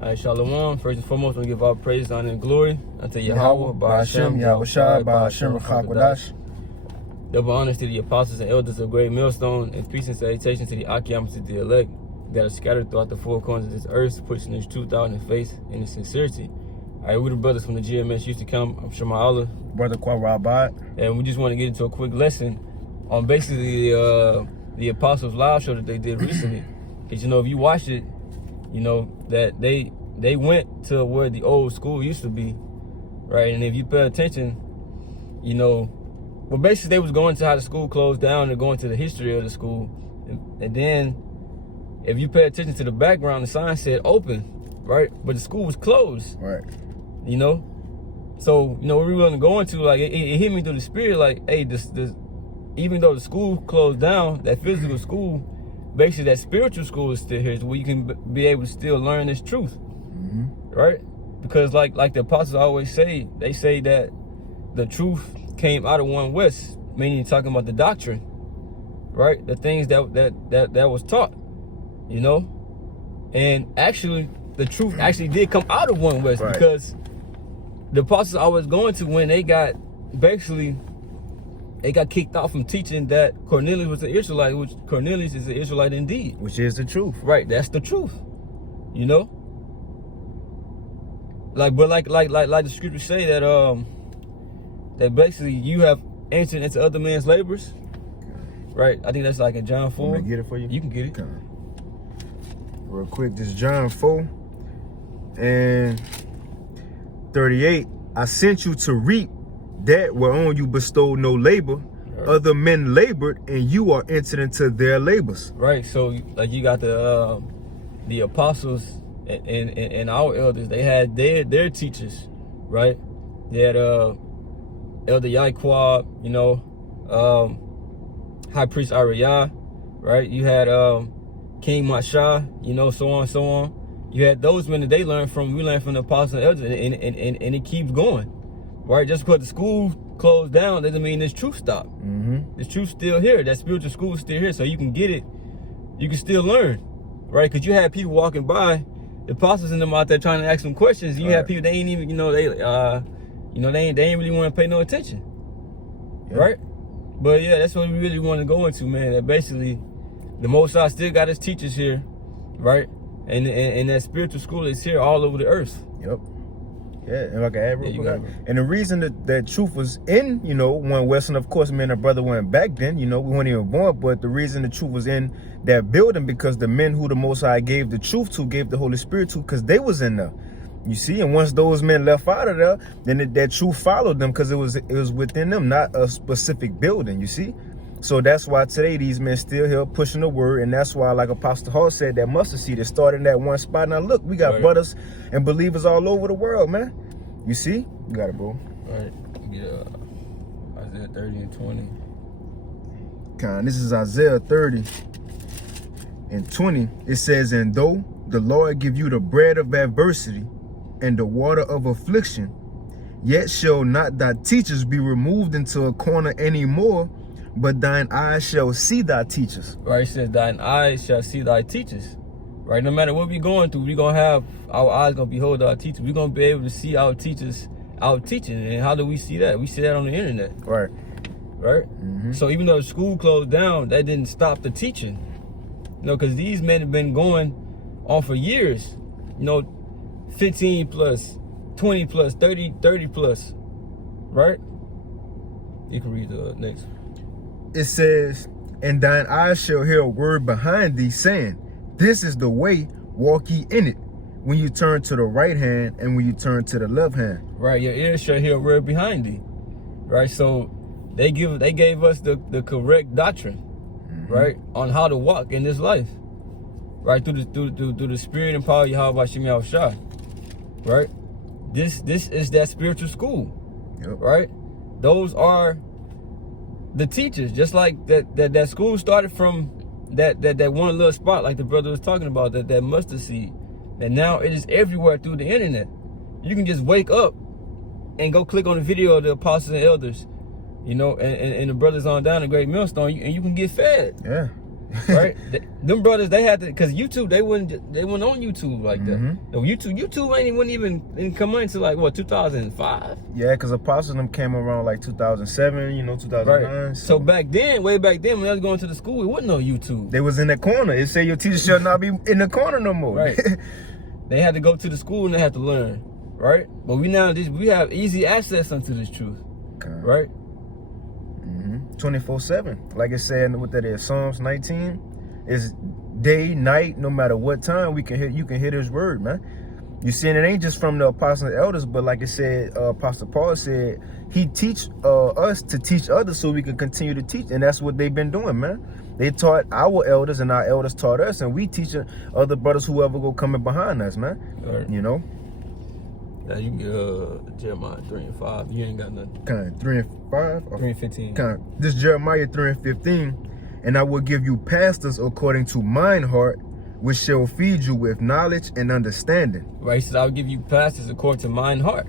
All right, Shalom. First and foremost, we give all praise, honor, and glory unto Yahweh, Ba'ashem, Yahushua, Ba'ashem, Ruach Double honors to the apostles and elders of Great Millstone, and peace and salutation to the Akiyamas, to the elect that are scattered throughout the four corners of this earth, pushing this truth out in faith and in sincerity. All right, we the brothers from the GMS used to come. I'm Shema Allah. Brother Quad, and we just want to get into a quick lesson on basically the Apostles Live show that they did recently. Because, you know, if you watch it, you know, that they went to where the old school used to be, right? And if you pay attention, you know, well, basically they was going to how the school closed down and going to the history of the school. And then if you pay attention to the background, the sign said open, right? But the school was closed. Right. You know? So, you know, what we were going to go into, like, it hit me through the spirit, like, hey, this even though the school closed down, that physical school, basically that spiritual school is still here, where you can be able to still learn this truth, right? Because like the apostles always say, they say that the truth came out of one West, meaning talking about the doctrine, right? The things that was taught, you know? And actually, the truth actually did come out of one West, right? Because the apostles always going to when they got kicked out from teaching that Cornelius was an Israelite, which Cornelius is an Israelite indeed. Which is the truth. Right, that's the truth. You know? Like the scriptures say that that basically you have entered into other men's labors. Right? I think that's like in John 4. Can I get it for you? You can get it. Okay. Real quick, this is John 4 and 38. I sent you to reap that whereon you bestowed no labor. Right. Other men labored, and you are entered into their labors. Right. So, like, you got the apostles and our elders. They had their teachers, right? They had Elder Yaquab, you know, High Priest Ariah, right? You had King Masha, you know, so on and so on. You had those men that we learned from the apostles and elders, and it keeps going. Right, just because the school closed down doesn't mean this truth stopped. This truth's still here. That spiritual school is still here, so you can get it. You can still learn, right? Because you had people walking by, the apostles and them out there trying to ask them questions. You have people they ain't even, you know, they ain't really want to pay no attention, right? But yeah, that's what we really want to go into, man. That basically, the Most High still got his teachers here, right? And that spiritual school is here all over the earth. Yep. Yeah, and like I add real quick. And the reason that truth was in, you know, one Western, of course, me and our brother went back then, you know, we weren't even born, but the reason the truth was in that building, because the men who the Most High gave the truth to, gave the Holy Spirit to, because they was in there. You see, and once those men left out of there, then that truth followed them, because it was within them, not a specific building, you see? So that's why today these men still here pushing the word, and that's why, like Apostle Hall said, that mustard seed is starting at one spot. Now look, we got brothers and believers all over the world, man. You see? You got it, bro. All right. Yeah. Isaiah 30 and 20. This is Isaiah 30 and 20. It says, and though the Lord give you the bread of adversity and the water of affliction, yet shall not thy teachers be removed into a corner anymore, but thine eyes shall see thy teachers. Right, it says thine eyes shall see thy teachers. Right, no matter what we're going through, we're going to have, our eyes going to behold our teachers. We're going to be able to see our teachers out teaching. And how do we see that? We see that on the internet. Right. Right? So even though the school closed down, that didn't stop the teaching. You know, because these men have been going on for years. You know, 15 plus, 20 plus, 30 plus. Right? You can read the next. It says, and thine eyes shall hear a word behind thee, saying, this is the way, walk ye in it, when you turn to the right hand and when you turn to the left hand. Right, your ears shall hear a word behind thee. Right, so they gave us the correct doctrine, right, on how to walk in this life. Right, through the spirit and power of Yahweh Shem Yahushua. Right? This is that spiritual school. Right? Those are the teachers, just like that school started from that one little spot, like the brother was talking about, that mustard seed, and now it is everywhere through the internet. You can just wake up and go click on the video of the apostles and elders, you know, and the brothers on down the Great Millstone, and you can get fed. right? Them brothers, they had to, because YouTube, they went on YouTube like that. No, YouTube wouldn't even come in until like, what, 2005? Yeah, because Apostles them came around like 2007, 2009. Right. So back then, way back then, when I was going to the school, it wasn't no YouTube. They was in the corner. It said your teacher shall not be in the corner no more. Right. They had to go to the school and they had to learn, right? But we have easy access unto this truth, right? 24/7, like it said, what that is, Psalms 19, is day, night, no matter what time you can hear His word, man. You see, and it ain't just from the apostles and elders, but like it said, Apostle Paul said, he teach us to teach others so we can continue to teach, and that's what they've been doing, man. They taught our elders, and our elders taught us, and we teaching other brothers, whoever go coming behind us, man. Right. You know. Now you get Jeremiah 3:5. You ain't got nothing. Kind of 3:5. 3:15. Kind of this Jeremiah 3:15, and I will give you pastors according to mine heart, which shall feed you with knowledge and understanding. Right. He says, I'll give you pastors according to mine heart.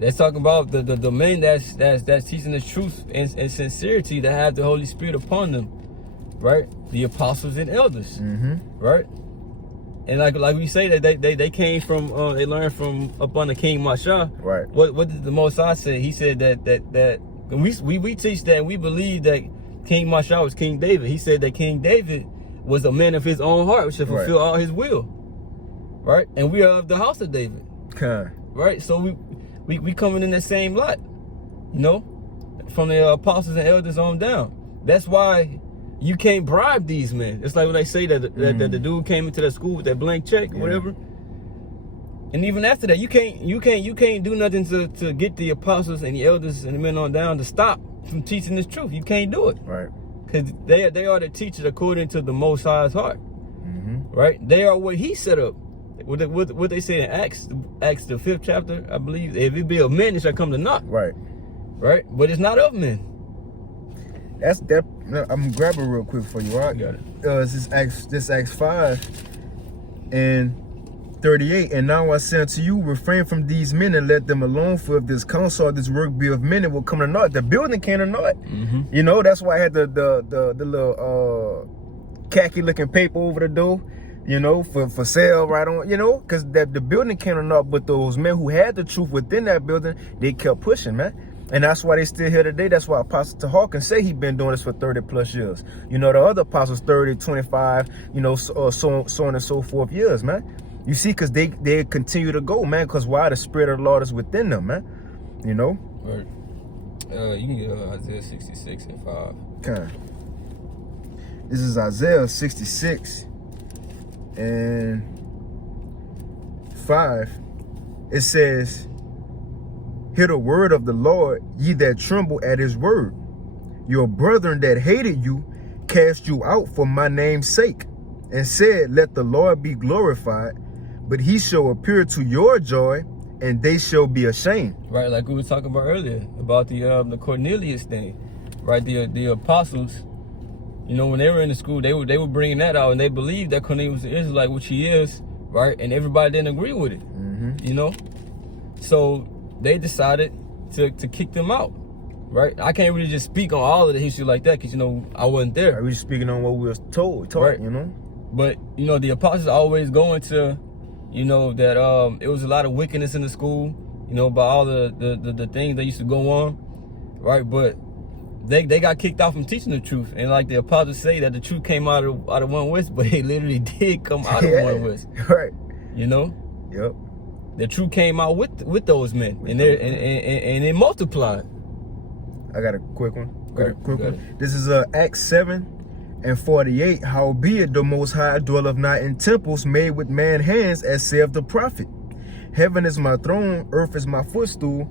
That's talking about the men that's teaching the truth and sincerity, that have the Holy Spirit upon them, right? The apostles and elders, right? And like we say that they came from they learned from up under King Masha. Right. What did the Most High say? He said that we teach that, and we believe that King Masha was King David. He said that King David was a man of his own heart, which should fulfill all his will, right? And we are of the house of David, right? So we coming in the same lot, from the apostles and elders on down. That's why you can't bribe these men. It's like when they say that the dude came into the school with that blank check, whatever. And even after that, you can't do nothing to get the apostles and the elders and the men on down to stop from teaching this truth. You can't do it, right? Because they are the teachers according to the Most High's heart, right? They are what He set up. What they say in Acts the 5th chapter, I believe, if it be of men, it shall come to naught. Right. But it's not of men. That's that. I'm gonna grab it real quick for you, right? Got it. This Acts 5 and 38. And now I say unto you, refrain from these men and let them alone. For if this counsel or this work be of men, it will come to naught. The building came to naught. That's why I had the little khaki looking paper over the door. For sale right on, because the building came to naught, but those men who had the truth within that building, they kept pushing, man. And that's why they still here today. That's why Apostle Hawkins say he been doing this for 30 plus years. The other apostles 30, 25, so on and so forth years, man. You see, because they continue to go, man, because why? The Spirit of the Lord is within them, man. Right. You can get Isaiah 66 and 5. Okay. This is Isaiah 66 and 5. It says, hear the word of the Lord, ye that tremble at his word. Your brethren that hated you cast you out for my name's sake, and said, let the Lord be glorified, but he shall appear to your joy, and they shall be ashamed. Right, like we were talking about earlier, about the Cornelius thing, right? The apostles, when they were in the school, they were bringing that out, and they believed that Cornelius was an Israelite, which he is, right? And everybody didn't agree with it, So they decided to kick them out, right? I can't really just speak on all of the history like that, because, I wasn't there. We were speaking on what we were taught, right. But, the apostles always go into, that it was a lot of wickedness in the school, by all the things that used to go on, right? But they got kicked out from teaching the truth. And like the apostles say that the truth came out of One West, but it literally did come out of One West. Right. Yep. The truth came out with those men, and it multiplied. I got a quick one. Quick one. This is Acts 7 and 48. Howbeit the Most High dwelleth not in temples made with man's hands, as saith the prophet. Heaven is my throne, earth is my footstool.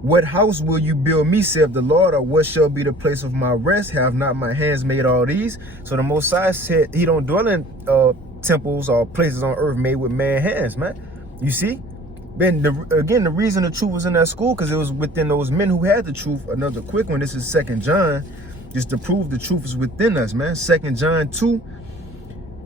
What house will you build me, saith the Lord, or what shall be the place of my rest? Have not my hands made all these? So the Most High said he don't dwell in temples or places on earth made with man's hands, man. You see? Then the reason the truth was in that school, because it was within those men who had the truth. Another quick one, this is 2 John, just to prove the truth is within us, man. 2 John 2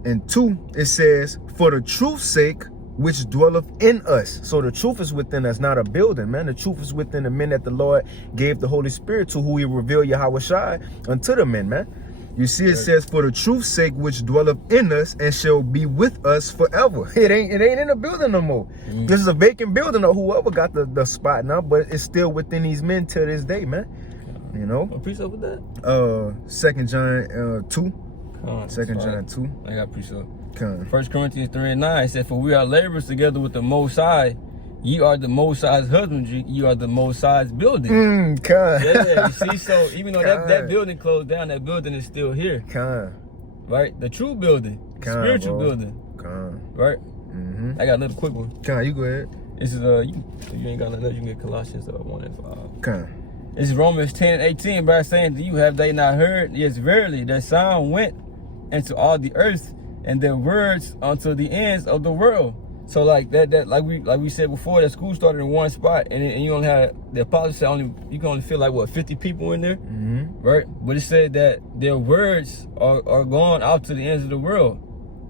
and 2, it says, for the truth's sake, which dwelleth in us. So the truth is within us, not a building, man. The truth is within the men that the Lord gave the Holy Spirit to, who he revealed Yahweh Shai unto the men, man. You see, it says, for the truth's sake, which dwelleth in us and shall be with us forever. It ain't in the building no more. This is a vacant building, or whoever got the spot now, but it's still within these men till this day, man. You know? What precept with that? 2 John 2. 2 John 2. I got precept. 1 Corinthians 3:9 said, for we are laborers together with the Most High. Ye are the Most High's husbandry. You are the Most High's building. Yeah, you see, so even though that building closed down, that building is still here. Right? The true building. Spiritual building. Right? I got another quick one. You go ahead. This is, you ain't got nothing else, you can get Colossians 1:5. This is Romans 10:18, by saying, have they not heard? Yes, verily, their sound went into all the earth, and their words unto the ends of the world. So like that like we said before, that school started in one spot, and you only had, the apostles said you can only fit like what, 50 people in there, right? But it said that their words are going out to the ends of the world.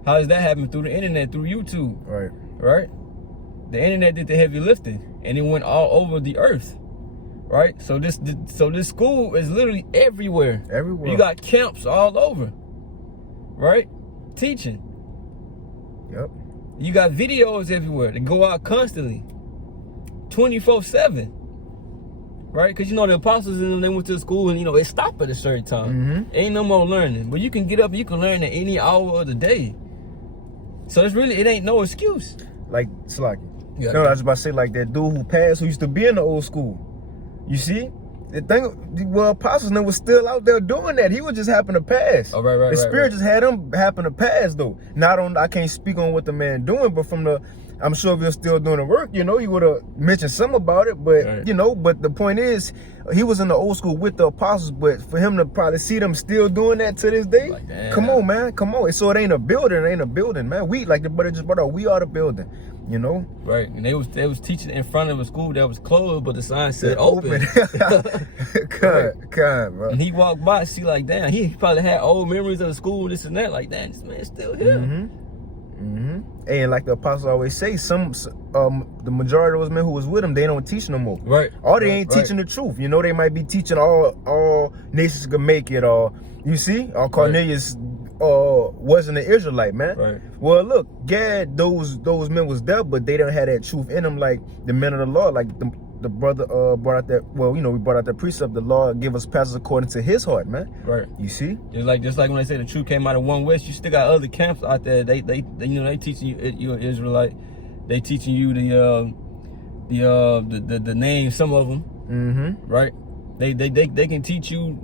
How does that happen? Through the internet, through YouTube, right? The internet did the heavy lifting, and it went all over the earth, right? So this school is literally everywhere. You got camps all over, right? Teaching. Yep. You got videos everywhere that go out constantly, 24/7, right? Because you know the apostles and them, they went to school and it stopped at a certain time. Ain't no more learning, but you can get up and you can learn at any hour of the day. So it ain't no excuse. Like Slaki. No, I was about to say, like that dude who passed, who used to be in the old school. You see? The thing, well, apostles and them was still out there doing that. He was just happen to pass. Oh, right. The Spirit just had him happen to pass, though. I can't speak on what the man doing, but I'm sure if he was still doing the work, he would have mentioned something about it. But, but the point is, he was in the old school with the apostles, but for him to probably see them still doing that to this day, like, come on, man, come on. So it ain't a building, man. We, like the brother just brought up, we are the building. Right, and they was teaching in front of a school that was closed, but the sign said open. Bro. And he walked by, see, like, damn, he probably had old memories of the school, this and that, like, damn, this man's still here. And like the apostles always say, the majority of those men who was with him, they don't teach no more. Right. Or they ain't teaching the truth. They might be teaching all nations can make it, or you see, or Cornelius wasn't an Israelite, man. Right. Well, look, Gad, those men was there, but they don't have that truth in them, like the men of the law, like the brother brought out that. Well, we brought out that precept. The law give us pastors according to His heart, man. Right. You see, just like when they say the truth came out of one West, you still got other camps out there. They teaching you're an Israelite. They teaching you the name. Some of them, right? They can teach you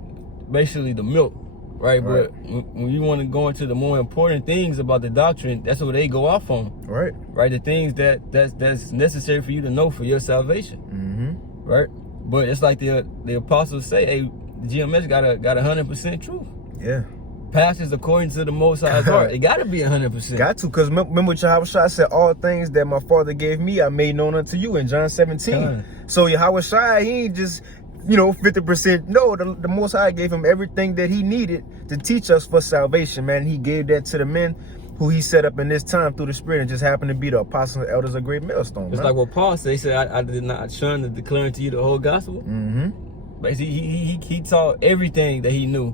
basically the milk. Right, but when you want to go into the more important things about the doctrine, that's what they go off on. Right, the things that's necessary for you to know for your salvation. Right, but it's like the apostles say, hey, the GMS got 100% truth. Yeah, pastors according to the Most High's heart. It got to be 100%. Got to, because remember Yahushua said, all things that my Father gave me, I made known unto you in John 17. So Yahushua, he ain't just 50%. No, the Most High gave him everything that he needed to teach us for salvation, man. He gave that to the men who he set up in this time through the Spirit, and just happened to be the apostles and elders of Great Millstone. It's like what Paul said. He said, I did not shun to declare to you the whole gospel. Basically, he taught everything that he knew,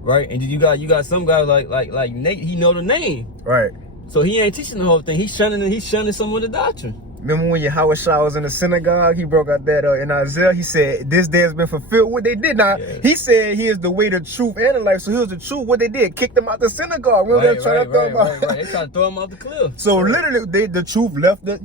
right? And you got some guys like Nate. He know the name, right? So he ain't teaching the whole thing. He's shunning some of the doctrine. Remember when Yahushua was in the synagogue? He broke out that in Isaiah. He said, this day has been fulfilled. What they did now, he said he is the way, the truth, and the life. So here's the truth. What they did, kicked him out the synagogue. Remember they tried to throw him out? They tried to throw him off the cliff. So literally, the truth left the,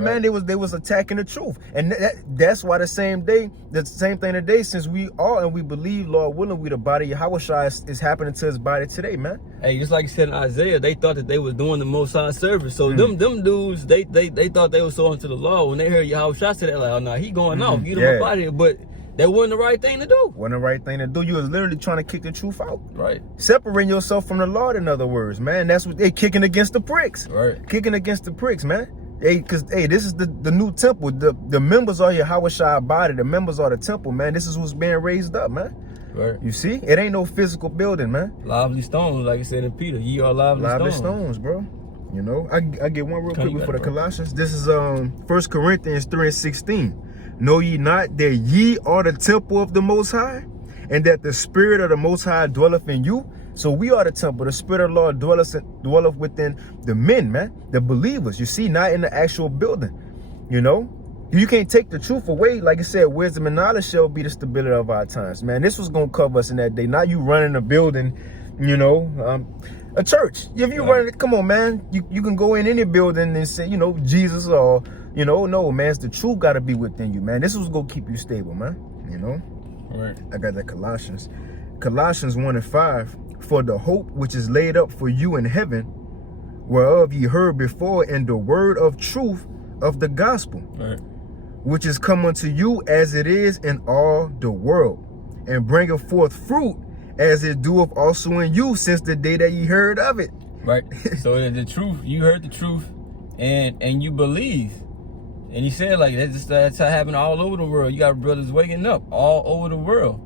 man, they was attacking the truth. And that's why the same thing today, since we are and we believe, Lord willing, we the body of Yahushua is happening to his body today, man. Hey, just like you said in Isaiah, they thought that they was doing the Most High service. So them dudes, they thought they was so into the law. When they heard Yahushua say that, like, oh no, he going off, get him up out of here. But that wasn't the right thing to do. Wasn't the right thing to do. You was literally trying to kick the truth out. Right. Separating yourself from the Lord, in other words, man. That's what they kicking against the pricks. Right. Kicking against the pricks, man. Hey, because this is the new temple. The members are your Yahushua body. The members are the temple, man. This is what's being raised up, man. Right. You see? It ain't no physical building, man. Lively stones, like I said in Peter. Ye are lively stones, bro. I get one real quick before the Colossians. This is 1 Corinthians 3:16. Know ye not that ye are the temple of the Most High, and that the Spirit of the Most High dwelleth in you. So we are the temple. The Spirit of the Lord dwelleth within the men, man, the believers. You see, not in the actual building. You know, you can't take the truth away. Like I said, wisdom and knowledge shall be the stability of our times, man. This was gonna cover us in that day. Now you running a building, you know, a church. If you run it, come on, man. You can go in any building and say, you know, Jesus, or, you know, no, man. It's the truth got to be within you, man. This was gonna keep you stable, man. You know. Right. I got that Colossians 1:5. For the hope which is laid up for you in heaven, whereof ye heard before in the word of truth of the gospel, right, which is come unto you as it is in all the world, and bringeth forth fruit as it doeth also in you since the day that ye heard of it. Right. So the truth, you heard the truth, and you believe. And he said, like, that's how it happened all over the world. You got brothers waking up all over the world,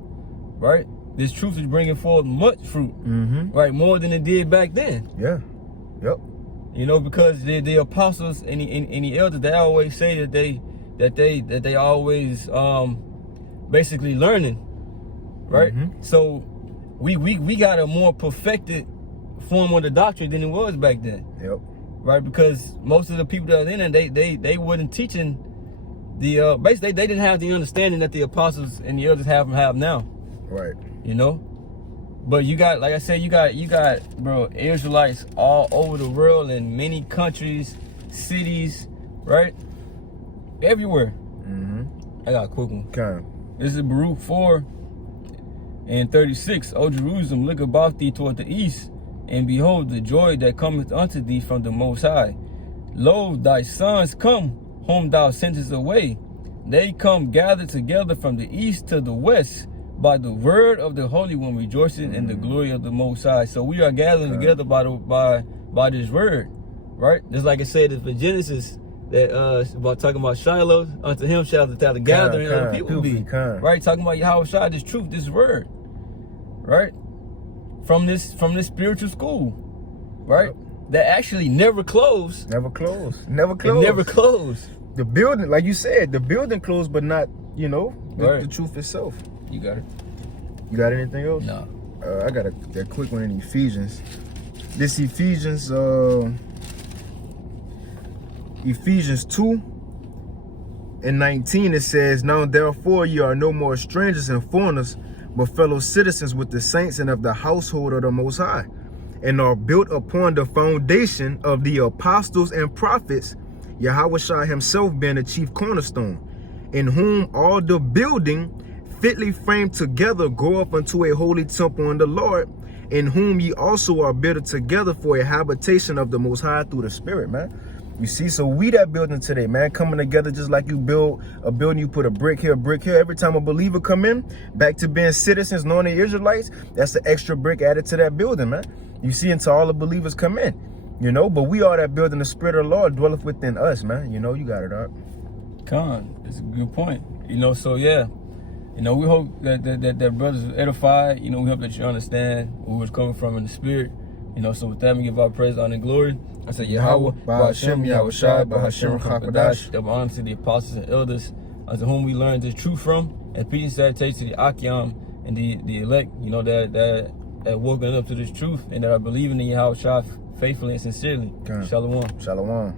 right? This truth is bringing forth much fruit, right? More than it did back then. Yeah. Yep. You know, because the apostles and the elders, they always say that they always basically learning, right? So we got a more perfected form of the doctrine than it was back then. Yep. Right, because most of the people that were in it, they wasn't teaching the basically they didn't have the understanding that the apostles and the elders have now. Right. You know, but you got, like I said, you got bro, Israelites all over the world in many countries, cities, right, everywhere. I got a quick one. Okay. This is Baruch 4:36. O Jerusalem, look about thee toward the east, and behold the joy that cometh unto thee from the Most High. Lo, thy sons come, whom thou sentest away. They come gathered together from the east to the west, by the word of the Holy One, rejoicing in the glory of the Most High. So we are gathering together by this word, right? Just like it said in Genesis, that about talking about Shiloh, unto him shall the gathering of the people be. Right? Talking about Yahweh Shai, this truth, this word, right? From this spiritual school, right? That actually never closed. Never closed. Never closed. It never closed. The building, like you said, the building closed, but not, you know, Right. the truth itself. You got it. You got anything else? No. I got that quick one in Ephesians. This Ephesians 2:19, it says, now therefore ye are no more strangers and foreigners, but fellow citizens with the saints and of the household of the Most High, and are built upon the foundation of the apostles and prophets, Yahweh Shai himself being the chief cornerstone, in whom all the building fitly framed together grow up unto a holy temple in the Lord, in whom ye also are built together for a habitation of the Most High through the Spirit, man. You see, so we that building today, man, coming together just like you build a building, you put a brick here, every time a believer come in, back to being citizens, knowing the Israelites, that's the extra brick added to that building, man. You see, until all the believers come in, you know, but we are that building, the Spirit of the Lord dwelleth within us, man. You know, you got it, Art. Con, it's a good point. You know, so yeah. You know, we hope that brothers are edified. You know, we hope that you understand where we're coming from in the spirit. You know, so with that, we give our praise, honor, and glory. I say Yahweh, Ba'ashem, Yahweh Shai, Ba'ashem, Chakadash. Double honor to the apostles and elders, unto whom we learned the truth from. And peace and salutation to the Akim and the elect, you know, that woken up to this truth and that are believing in Yahweh Shai faithfully and sincerely. Okay. Shalom. Shalom.